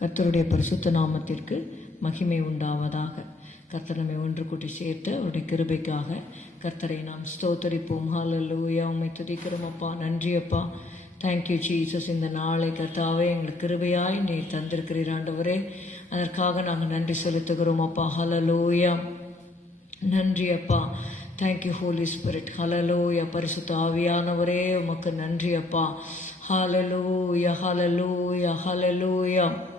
கர்த்தருடைய பரிசுத்த நாமத்திற்கு மகிமை உண்டாவதாக. கர்த்தனமை ஒன்று கூட்டி சேர்த்து அவருடைய கிருபைக்காக கர்த்தரை நாம் ஸ்தோத்தரிப்போம். ஹalleluya உண்மை துதிக்கிறோம் அப்பா. நன்றி அப்பா. தேங்க்யூ ஜீசஸ் இந்த நாளை கர்த்தாவே எங்களுக்கு கிருபையாய் நீ தந்திருக்கிறீர் ஆண்டவரே. அதற்காக நாங்கள் நன்றி செலுத்துகிறோம் அப்பா. ஹalleluya நன்றி அப்பா. தேங்க்யூ ஹோலி ஸ்பிரிட் ஹலலூயா பரிசுத்த ஆவியானவரே உமக்கு நன்றி அப்பா. Hallelujah hallelujah hallelujah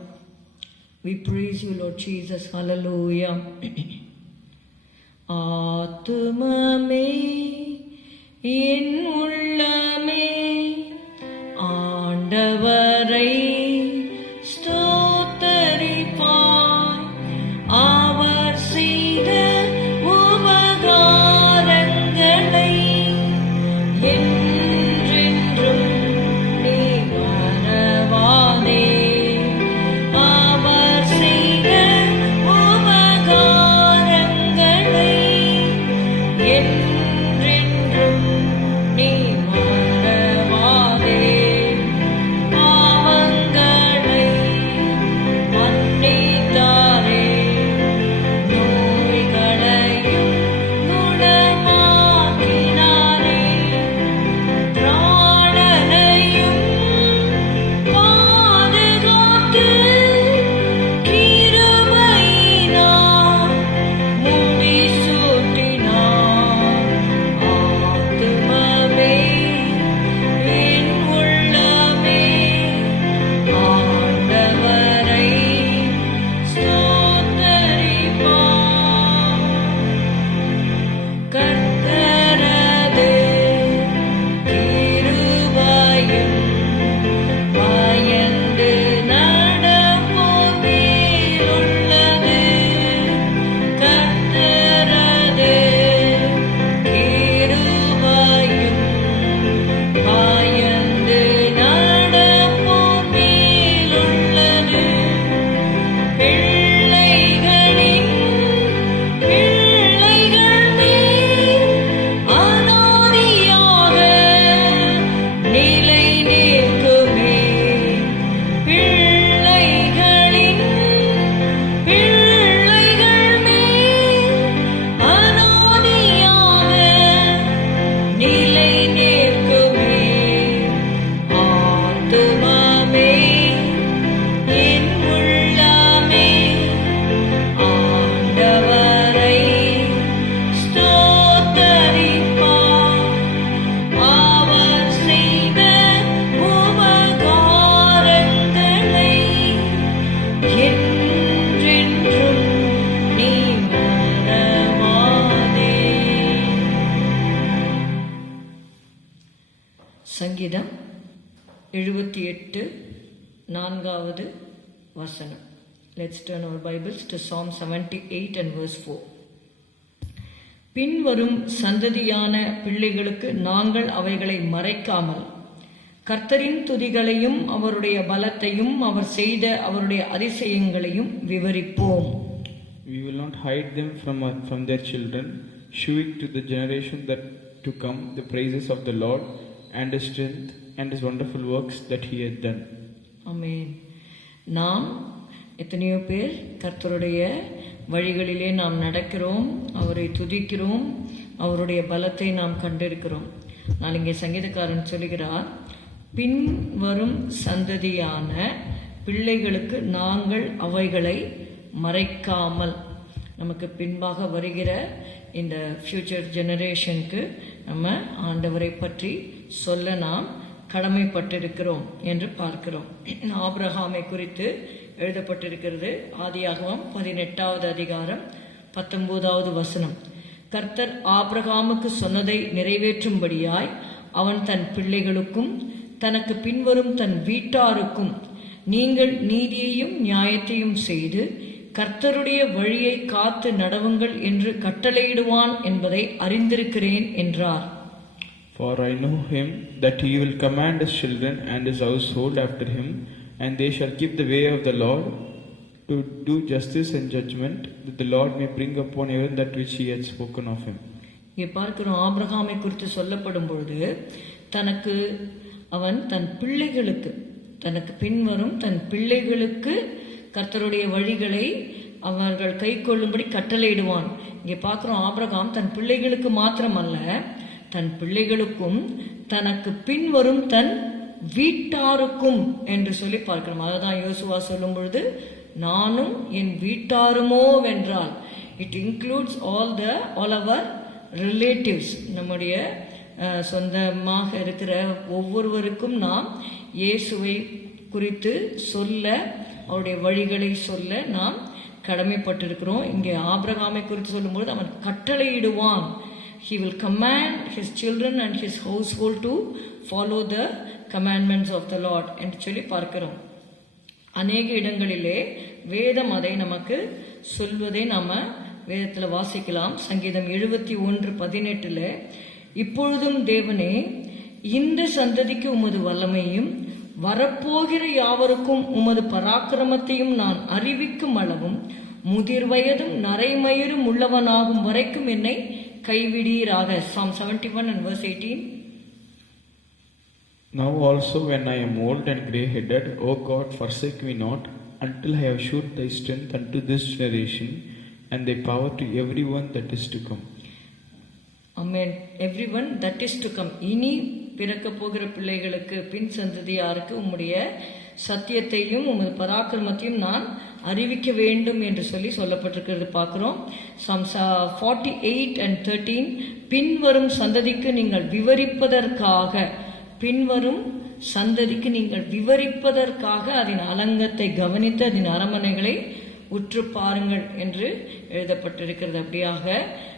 We praise you, Lord Jesus. Hallelujah. ആത്മമേ എൻ ഉള്ള சங்கீதம் எழுபத்தி எட்டு நான்காவது வசனம். Let's turn our Bibles to Psalm seventy eight and verse four பின்வரும் சந்ததியான பிள்ளைகளுக்கு நாங்கள் அவைகளை மறைக்காமல் கர்த்தரின் துதிகளையும் அவருடைய பலத்தையும் அவர் செய்த அவருடைய அதிசயங்களையும் விவரிப்போம். We will not hide them from, our, from their children, shewing to the generation that to come the praises of the Lord. And his strength and his wonderful works that he hath done. ஆமென் நாம் எத்தனையோ பேர் கர்த்தருடைய வழிகளிலே நாம் நடக்கிறோம் அவரை துதிக்கிறோம் அவருடைய பலத்தை நாம் கண்டிருக்கிறோம் நான் இங்கே சங்கீதக்காரன் சொல்கிறார் பின் வரும் சந்ததியான பிள்ளைகளுக்கு நாங்கள் அவைகளை மறைக்காமல் நமக்கு பின்பாக வருகிற இந்த ஃப்யூச்சர் ஜெனரேஷனுக்கு நம்ம ஆண்டவரை பற்றி சொல்ல நாம் கடமைப்பட்டிருக்கிறோம் என்று பார்க்கிறோம். ஆபிரகாமை குறித்து எழுதப்பட்டிருக்கிறது. ஆதியாகவும் பதினெட்டாவது அதிகாரம் பத்தொன்பதாவது வசனம். கர்த்தர் ஆபிரகாமுக்கு சொன்னதை நிறைவேற்றும்படியாய் அவன் தன் பிள்ளைகளுக்கும் தனக்கு பின்வரும் தன் வீட்டாருக்கும் நீங்கள் நீதியையும் நியாயத்தையும் செய்து கர்த்தருடைய வழியை காத்து நடவுங்கள் என்று கட்டளையிடுவான் என்பதை அறிந்திருக்கிறேன் என்றார் For I know him that he will command his children and his household after him, and they shall keep the way of the Lord to do justice and judgment, that the Lord may bring upon even that which he had spoken of him. இங்கே பார்க்கிறோம் ஆபிரகாமை குறித்து சொல்லப்படும் பொழுது தனக்கு அவன் தன் பிள்ளைகளுக்கு தனக்கு பின்வரும் தன் பிள்ளைகளுக்கு கர்த்தருடைய வழிகளை அவர்கள் கை கொள்ளும்படி கட்டளையிடுவான். இங்கே பார்க்குறோம் ஆபிரகாம் தன் பிள்ளைகளுக்கு மாத்திரமல்ல தன் பிள்ளைகளுக்கும் தனக்கு பின்வரும் தன் வீட்டாருக்கும் என்று சொல்லி பார்க்கிறோம். அதுதான் யோசுவா சொல்லும் பொழுது நானும் என் வீட்டாருமோ வென்றால் it includes all the all our relatives நம்முடைய சொந்தமாக இருக்கிற ஒவ்வொருவருக்கும் நாம் இயேசுவை குறித்து சொல்ல அவருடைய வழிகளை சொல்ல நாம் கடமைப்பட்டிருக்கிறோம். இங்கே ஆபிரகாமை குறித்து சொல்லும்போது அவன் கட்டளையிடுவான். He will his children and his house household to follow the commandments of the Lord என்று சொல்லி பார்க்கிறோம். அநேக இடங்களிலே வேதம் அதை நமக்கு சொல்வதை நாம் வேதத்தில் வாசிக்கலாம். சங்கீதம் எழுபத்தி ஒன்று பதினெட்டில் இப்பொழுதும் தேவனே இந்த சந்ததிக்கு உமது வல்லமையும் வரப்போகிற யாவருக்கும் உமது பராக்கிரமத்தையும் நான் அறிவிக்கும் அளவும் முதிர் வயதும் நரைமயிரும் உள்ளவனாகும் வரைக்கும் என்னை கைவிடீராக Psalm seventy one and verse 18 Now also, when I am old and grey headed, O God, forsake me not, until I have shewed thy strength unto this generation, and thy power to everyone that is to come. Amen everyone that is to come இனி பிறக்க போகிற பிள்ளைகளுக்கு பின் சந்ததியாருக்கு உம்முடைய சத்தியத்தையும் உமது பராக்கிரமத்தையும் நான் அறிவிக்க வேண்டும் என்று சொல்லி சொல்லப்பட்டிருக்கிறது. பார்க்குறோம். சம்சா ஃபார்ட்டி எயிட் அண்ட் தேர்ட்டீன் பின்வரும் சந்ததிக்கு நீங்கள் விவரிப்பதற்காக பின்வரும் சந்ததிக்கு நீங்கள் விவரிப்பதற்காக அதன் அலங்கத்தை கவனித்து அதன் அரமனைகளை உற்று பாருங்கள் என்று எழுதப்பட்டிருக்கிறது. அப்படியாக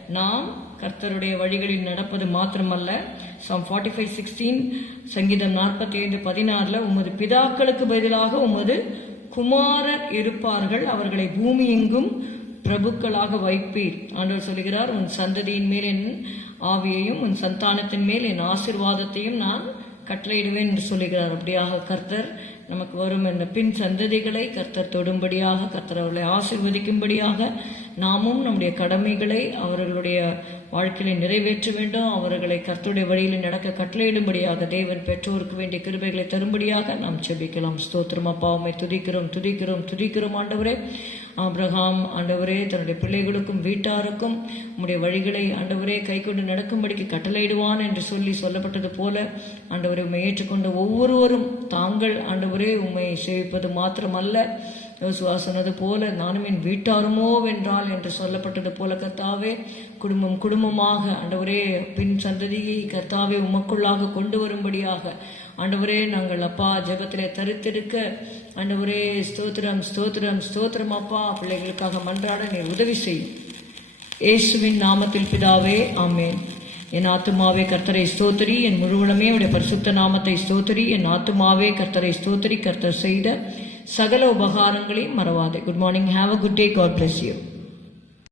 நாம் கர்த்தருடைய வழிகளில் நடப்பது மாத்திரமல்ல. சம் ஃபார்ட்டி ஃபைவ் சிக்ஸ்டீன் சங்கீதம் நாற்பத்தி ஐந்து பதினாறில் உமது பிதாக்களுக்கு பதிலாக உமது குமாரர் இருப்பார்கள். அவர்களை பூமி எங்கும் பிரபுக்களாக வைப்பீர். ஆண்டவர் சொல்கிறார் உன் சந்ததியின் மேல் என் ஆவியையும் உன் சந்தானத்தின் மேல் என் ஆசிர்வாதத்தையும் நான் கட்டளையிடுவேன் என்று சொல்லுகிறார். அப்படியாக கர்த்தர் நமக்கு வரும் இந்த பின் சந்ததிகளை கர்த்தர் தொடும்படியாக கர்த்தர் அவர்களை ஆசிர்வதிக்கும்படியாக நாமும் நம்முடைய கடமைகளை அவர்களுடைய வாழ்க்கையில நிறைவேற்ற வேண்டும். அவர்களை கர்த்தருடைய வழியில் நடக்க கட்டளையிடும்படியாக தேவன் பெற்றோருக்கு வேண்டிய கிருபைகளை தரும்படியாக நாம் செபிக்கலாம் ஸ்தோத்திரம் பாவமை துதிக்கிறோம் துதிக்கிறோம் துதிக்கிறோம் ஆண்டவரே. ஆப்ரஹாம் ஆண்டவரே தன்னுடைய பிள்ளைகளுக்கும் வீட்டாருக்கும் உம்முடைய வழிகளை ஆண்டவரே கை கொண்டு நடக்கும்படிக்கு கட்டளையிடுவான் என்று சொல்லி சொல்லப்பட்டது போல ஆண்டவரை உண்மை ஏற்றுக்கொண்ட ஒவ்வொருவரும் தாங்கள் ஆண்டவரே உண்மை சேவிப்பது மாத்திரமல்ல. யோசுவா சொன்னது போல நானும் என் வீட்டாருமோ வென்றால் என்று சொல்லப்பட்டது போல கர்த்தாவே குடும்பம் குடும்பமாக ஆண்டவரே பின் சந்ததியை கர்த்தாவே உமக்குள்ளாக கொண்டு வரும்படியாக ஆண்டவரே நாங்கள் அப்பா ஜபத்திலே தரித்தெடுக்க ஆண்டவரே ஸ்தோத்திரம் ஸ்தோத்திரம் ஸ்தோத்திரம் அப்பா பிள்ளைகளுக்காக மன்றாட நீ உதவி செய்யும் இயேசுவின் நாமத்தில் பிதாவே ஆமேன். என் ஆத்துமாவே கர்த்தரை ஸ்தோத்திரி. என் முழுவலமே உடைய பரிசுத்த நாமத்தை ஸ்தோத்திரி. என் ஆத்துமாவே கர்த்தரை ஸ்தோத்திரி. கர்த்தர் செய்த சகல உபகாரங்களையும் மறவாதே. Good morning have a good day God bless you